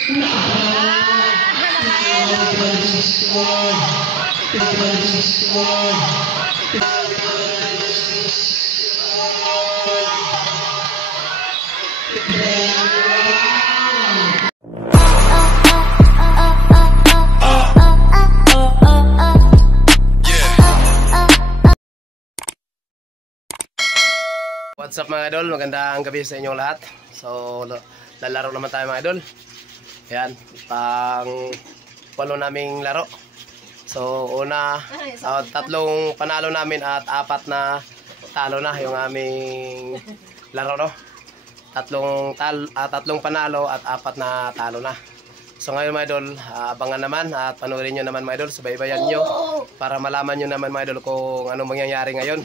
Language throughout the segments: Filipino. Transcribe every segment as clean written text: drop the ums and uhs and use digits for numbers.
What's up mga idol, magandang gabi sa inyong lahat. So lalaro naman tayo mga idol. Ayan, pang 8 naming laro. So una, tatlong panalo namin at 4 na talo na yung aming laro, no? Tatlong panalo at 4 na talo na. So ngayon mga idol, abangan naman at panoorin nyo naman mga idol, subaybayan nyo para malaman nyo naman mga idol kung anong mangyayari ngayon.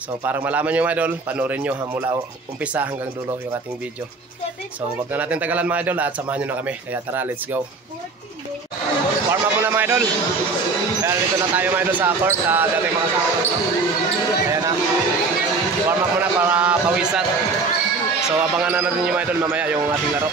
So para malaman nyo mga idol, panoorin nyo mula umpisa hanggang dulo yung ating video. So wag na natin tagalan mga idol at samahan nyo na kami. Kaya tara, let's go. Warm up muna mga idol. Kaya dito na tayo mga idol sa court. Dating mga sakot. Ayan na. Warm up muna para pawisan. So abangan na natin yung mga idol mamaya yung ating laro.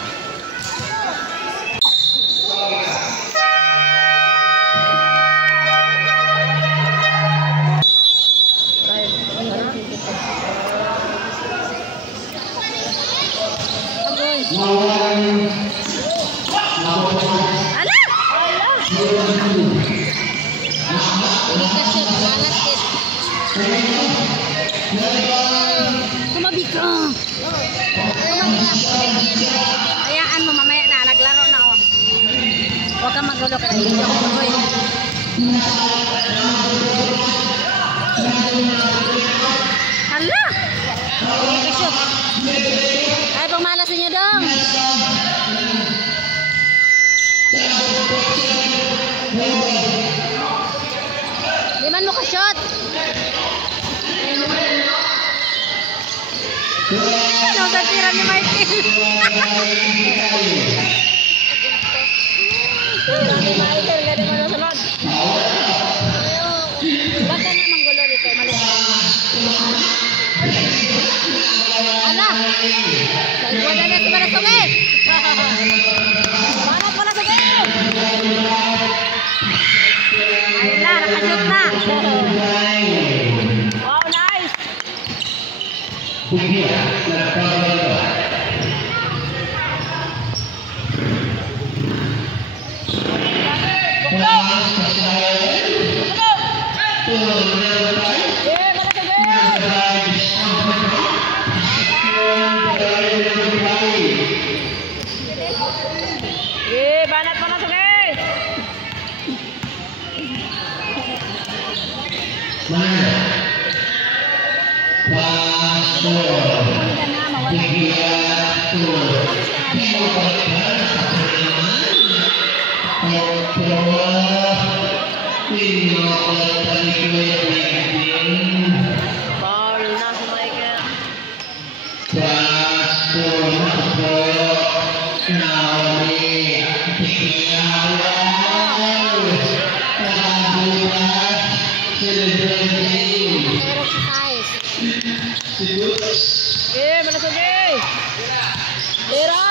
Tumabi ka. Hayaan mo, mamaya na, naglaro na ako. Huwag kang magulo ka na. Hala! Ay, pangmalas ninyo dong. Di man mo ka-shot. Ano sa tira ni Martin? Michael, ganda mo na sunod. Baka na manggulo dito, maliit. Ala! Nagwada na si Marasungit! Manap mo na sa game! Ayun na, nakashoot na! Wow, nice! Banat mo na sugay! Ball na si Michael. Malasugay! Tira!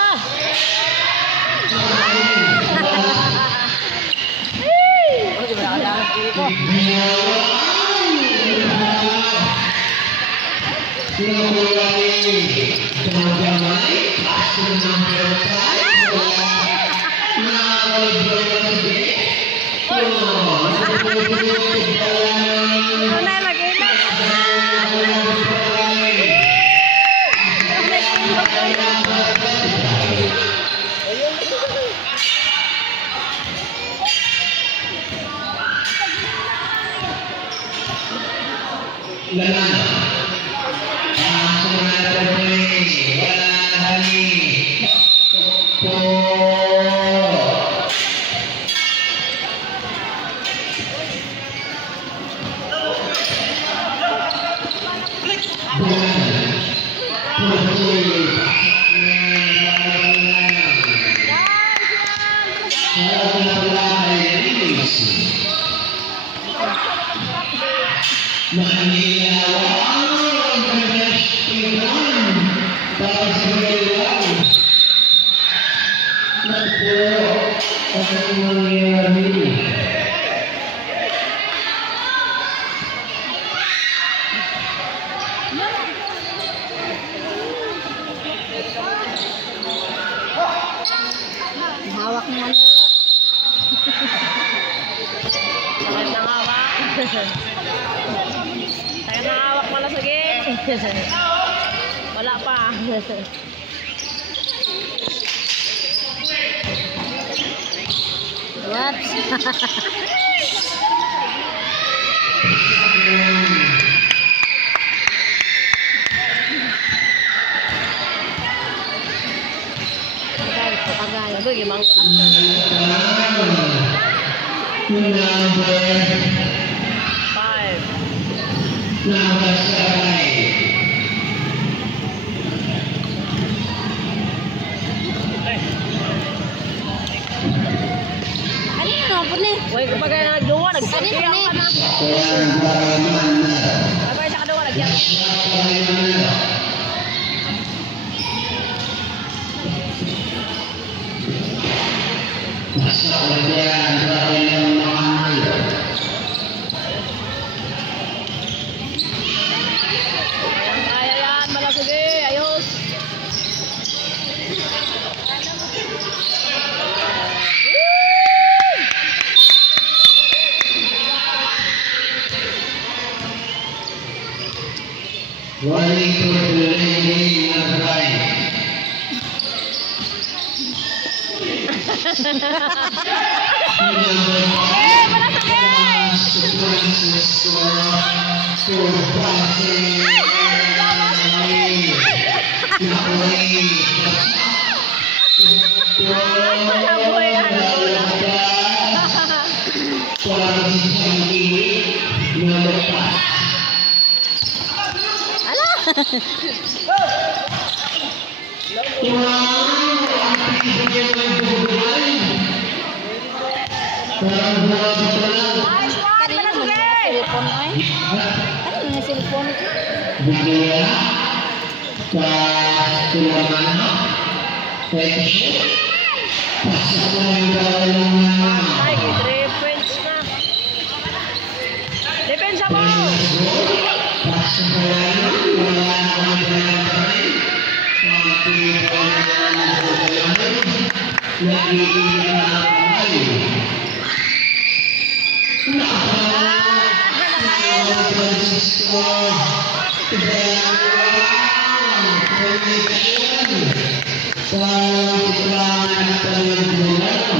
Let's go. Hawak mo ano. Sakit ng hawak. Sakit ng hawak pala sige. Wala pa. Whoops. Pagay. Sabi, gimang five. Ano yun? Ano ni? Uy, kapag nagduwa, Ano yun? Ano yun? Kapag sa kaduwa, nagyan. Kaya yan, mala sige, ayos. Kanina mo na cellphone ay. Ano na cellphone? Ay, 3 points na. Depensa mo!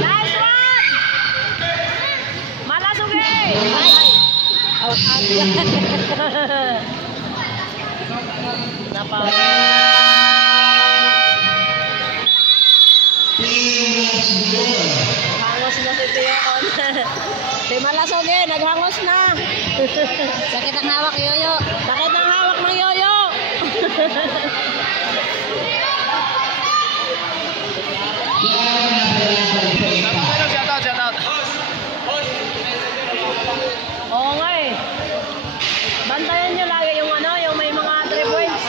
Nice one! Malasugi! Napa. Hangos na si Tiyon. Si Malasugi, naghangos na. Sakit ang hawak, yoyo. Sakit ang hawak ng yoyo. Shout out. Oo nga eh. Bantayan nyo lagi yung ano, yung may mga 3 points.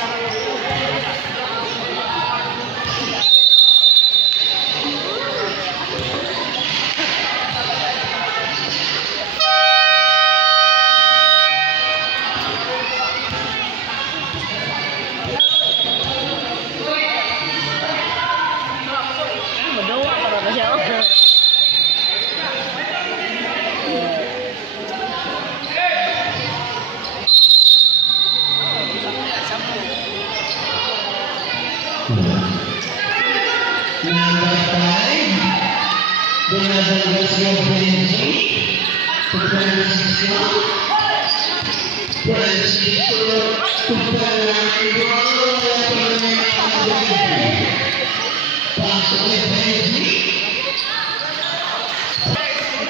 Magawa para na siya.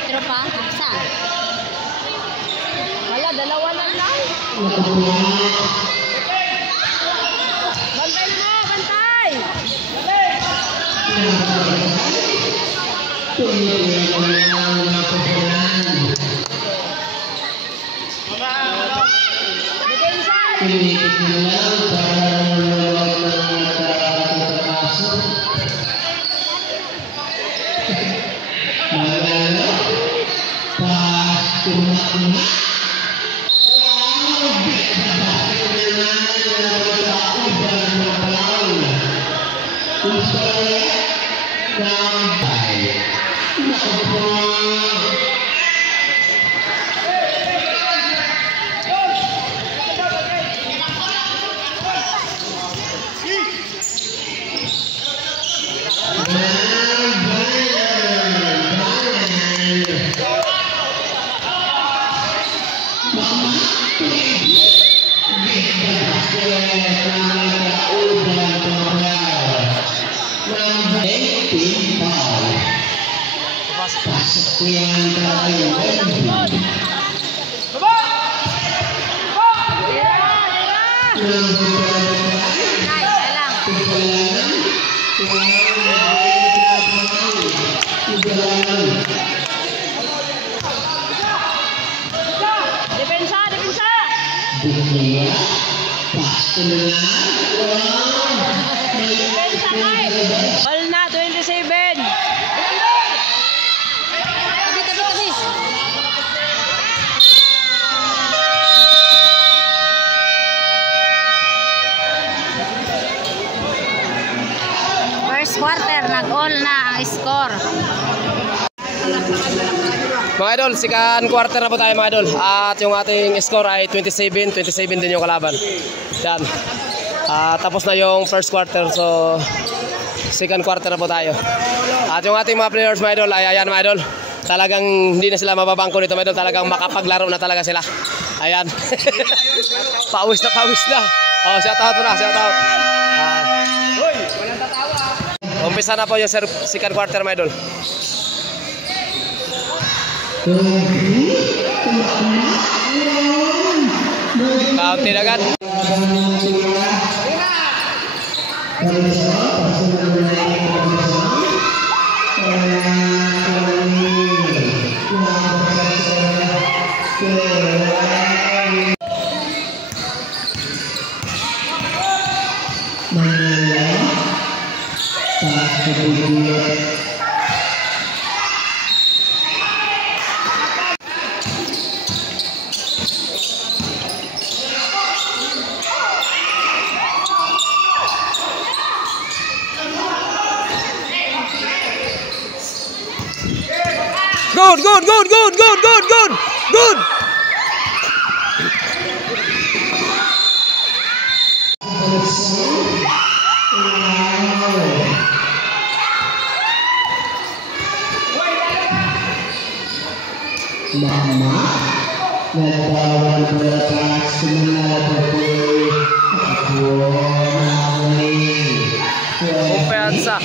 Pero pa, aksa. Wala, dalawa na lang. Bantay mo, bantay! Depensa! Depensa, depensa. Depensa kay. Ball na 27. First quarter, nag-all na ang score. Mga idol, second quarter na po tayo mga idol. At yung ating score ay 27 din yung kalaban. Yan. Tapos na yung first quarter, so second quarter na po tayo. At yung ating mga players mga idol ay ayan mga idol. Talagang hindi na sila mababangko nito mga idol. Talagang makapaglaro na talaga sila. Ayan. Pawis na. Oh, shout out na, shout out. Umpisa na po yung second quarter mga idol. Kaunti agad. Good. Mama, nagbawan berapa semangat aku Kumpiyansa.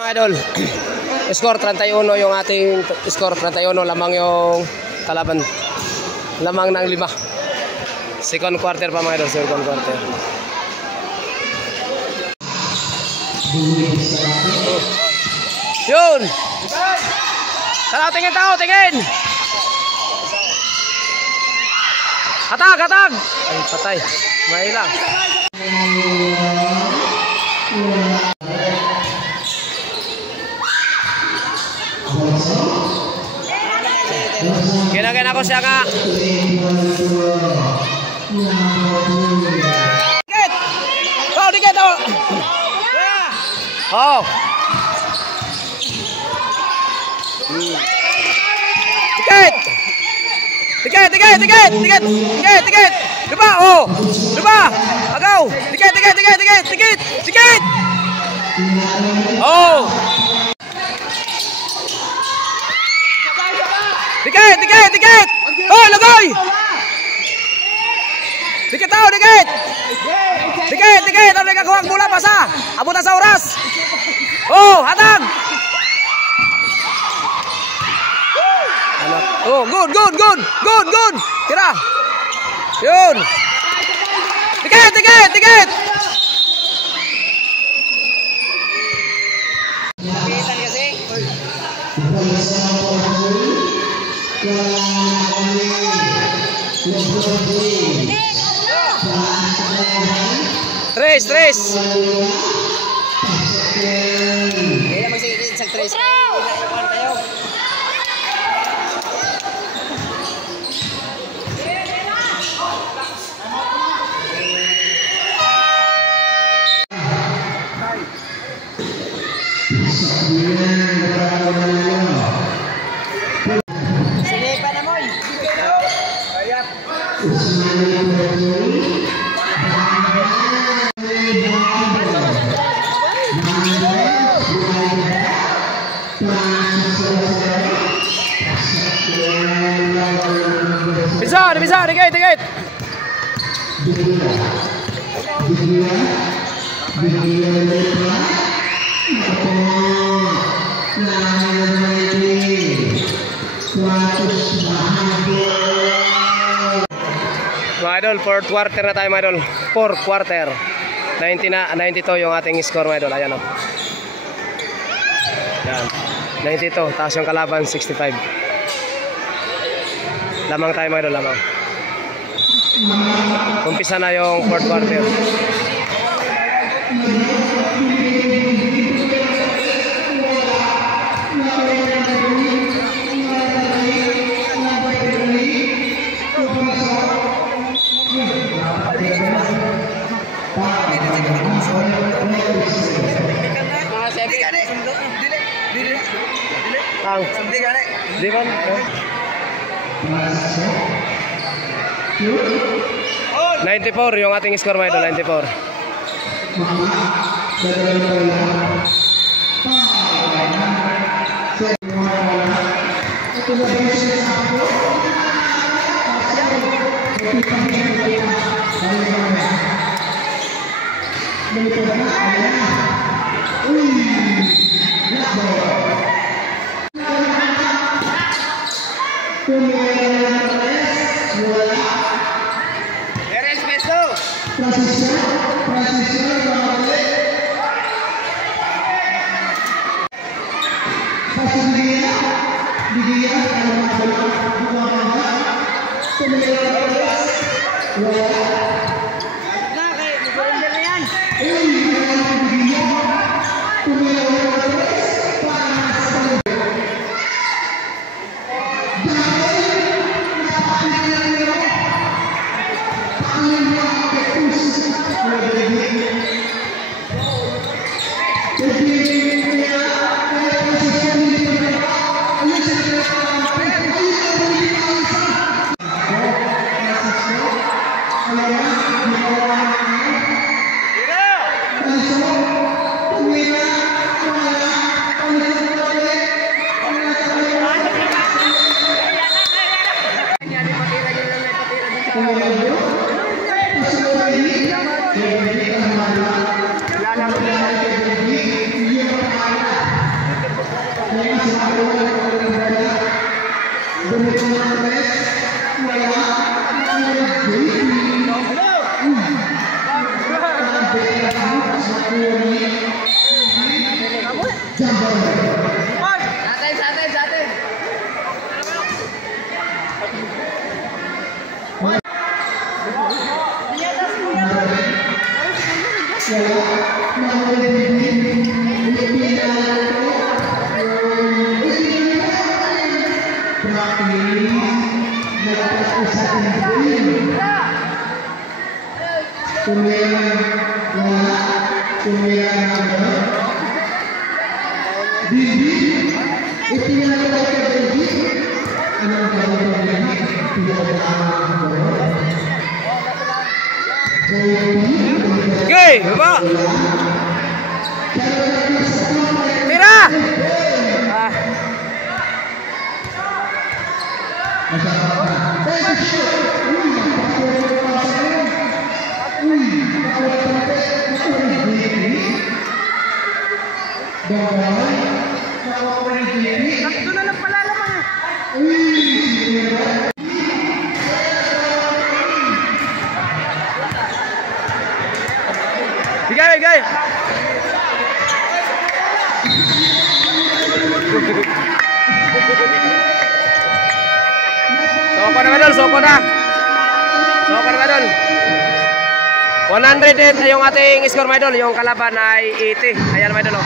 Mga idol, score 31 yung ating score 31, lamang yung kalaban. Lamang ng 5. Second quarter pa mga idol, second quarter. Yun! Tao, tingin! Hatag! Ay, patay. May lang. Kinakin ako siya nga. Dikit! Oh! Dikit! Diba? Oh! Diba? Agaw! Dikit! Oh! Dikit! Oh, lagay! Dikit! Ano nagkakuha ang bola, pasa! Abot na sa oras! Oh, hatag! Oh, good! Tira! Yun! Dikit! Tres. Trace kay inaiwan kayo. Sige pa na mo. Ayap. Bisa, dikit. Mga idol, fourth quarter na tayo mga idol. Fourth quarter. 92 yung ating score mga idol. Ayan o. Yan. 92. Tapos yung kalaban 65. Lamang tayo mga idol, lamang. Umpisa na yung fourth quarter. Di ba? 94 yung ating score mga idol, 94. Okay, baba. Tira. Ito na lang pala naman. Bigay. Soko na medal. 108 yung ating score medal, yung kalaban ay 80. Ayan medal.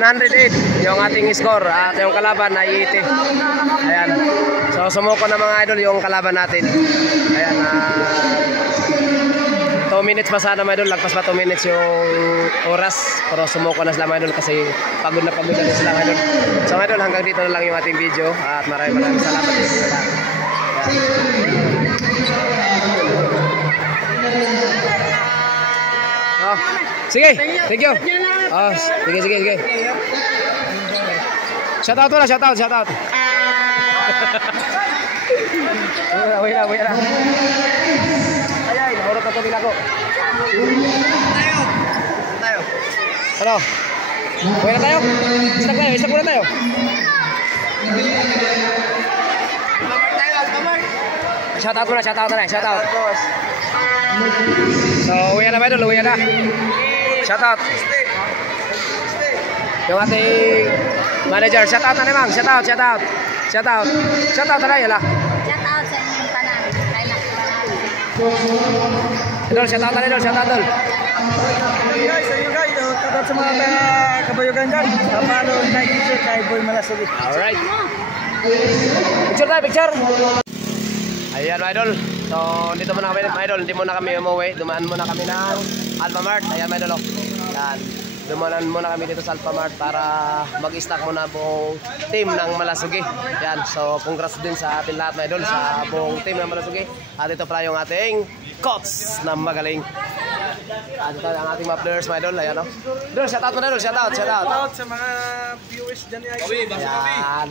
108 yung ating score at yung kalaban ay 80. Ayan. So sumuko na mga idol yung kalaban natin. Ayan, 2 minutes pa sana mga idol, lagpas pa 2 minutes yung oras, pero sumuko na sila mga idol kasi pagod na din sila mga idol. So mga idol, hanggang dito na lang yung ating video at maraming salamat din sa lahat. Oh, sige, thank you. Oh, sige. Shout out na. Wait na. Ay, nahurot na tubig ako. Tayo. Ano? Uwi na tayo? Istak muna tayo. Shout out. So, uwi na ba idol? Uwi na. Shout out. Yung ating manager. Shout out na naman. Shout out na yun. Shout out sa inyong tanan. Kay nakapanahan. Idol, shout out. Guys, shout out sa mga kabayugan dyan. Paano nag-isip kay Boy Malasugi. Alright. Picture. Ayan mga idol. So, dito muna kami mga idol. Hindi muna kami umuwi. Dumaan muna kami ng Alphamart. Ayan mga idol. Yan. Dumaan muna kami dito sa Alphamart para mag-stock muna buong team ng Malasugi. Yan. So, congrats din sa atin lahat mga idol sa buong team ng Malasugi. At ito pala yung ating coach na magaling. At ito ang ating mga players mga idol. Ayan o. Idol, shout out mo na idol. Shout out. Shout out sa mga viewers dyan ni Aisy. Yan.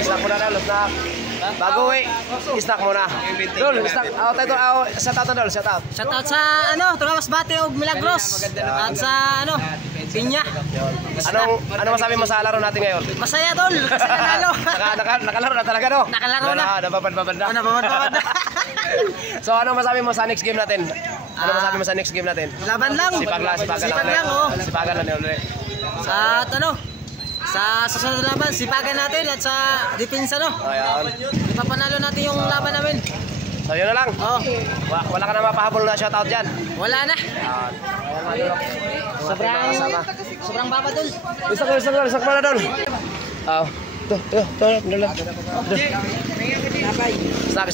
Snack muna na, snack. Bago snack muna. Dol, snack. Shout out na dol, shout out. Shout out sa Tugawas Bate og Milagros. At sa Pinya. Ano masabi mo sa laro natin ngayon? Masaya tol, kasi nanalo. Nakalaro na talaga no? Nakalaro na. Napapad na. Napapad. So ano masabi mo sa next game natin? Ano masabi mo sa next game natin? Laban lang. Sipagan lang. Sipagan lang ulit. Sa sa susunod na laban, sipagan natin at sa depensa Ayan. Ipapanalo natin yung laban namin. So yun na lang. Oh. Wala ka na mapahabol na shoutout dyan. Wala na. Sobrang baba dul. Isak mo na dol.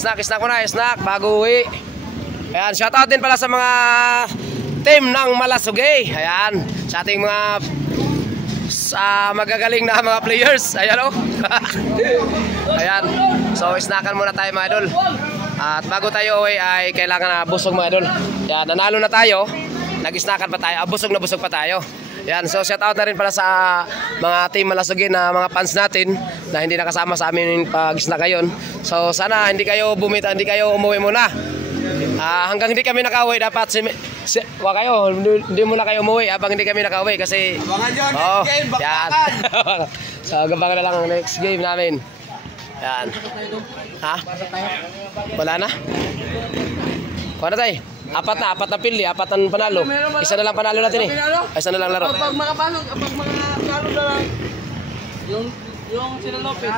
Snack mo na, snack bago uwi. Ayan, shoutout din pala sa mga team ng Malasugi. Ayan, sa ating mga magagaling na mga players. Ayan o. Ayan, so snackan muna tayo mga idol. At bago tayo uwi ay kailangan na busog mga idol. Ayan, nanalo na tayo. Nag-snackan pa tayo, busog pa tayo. Yan, so shout out na rin pala sa mga team Malasugi na mga fans natin na hindi nakasama sa amin pag-snack ngayon. So sana hindi kayo hindi kayo umuwi muna. Hanggang hindi kami nakauwi dapat hindi muna kayo umuwi habang hindi kami nakauwi kasi Abangan nyo, next game, bakbakan! So gabangan na lang ang next game namin. Yan. Ha? Wala na? Kuha na tayo. Apat na pili, apat ang panalo. Isa na lang panalo natin eh. Isa na lang laro. Pag mga panalo na lang. Yung sila Lopez.